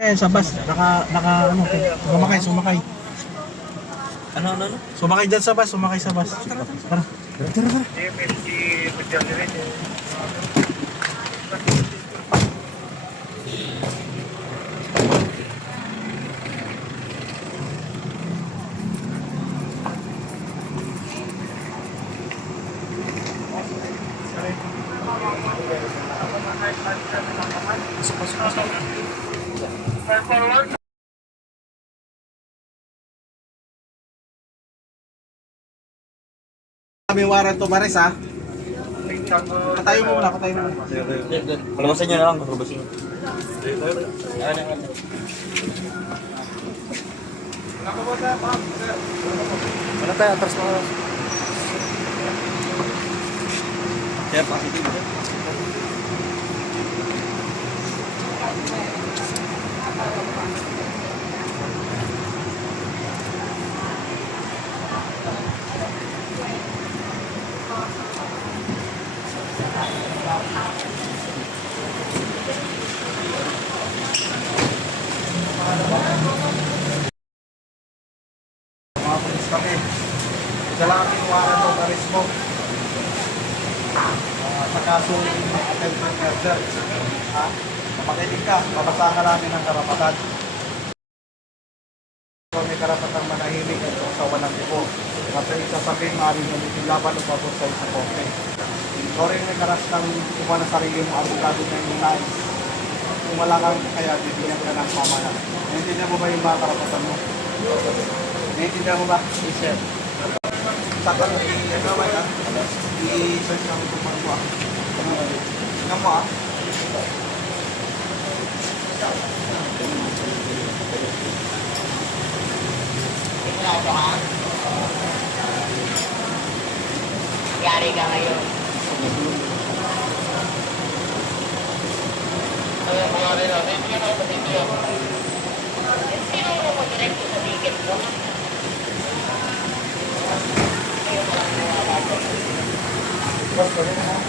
Sa bus, ano, sumakay. Ano? Sumakay dyan sa bus, Tara. Kami warrant to Maris ha. Patayo mo muna. Palabasan niyo na lang, palabasan niyo. Ano tayo, atras mo lang. Kaya positive. Mga pulis kami. Isa lang ang warrant to Maris mo. Sa kasong attempted murder. Ha? Mapakinig ka, babasahan ka namin ng karapatan. May karapatang manahimik at sa walang tipo. At isasabihin maaaring namitin laban o babot sa isang korte. Sorry may karas ng kumuha ng sarili mo abogado na yung nais. Kung wala kang kaya bibigyan ka ng pamahala. Naintindihan mo ba yung mga karapatan mo? Naintindihan mo ba? Yes, sir. Saka i-gawin ka. I-search ang kumang mo. Tingnan mo ah. Yari ka ngayon. Sino mo mag-direct sa ticket mo? Basta rin ha.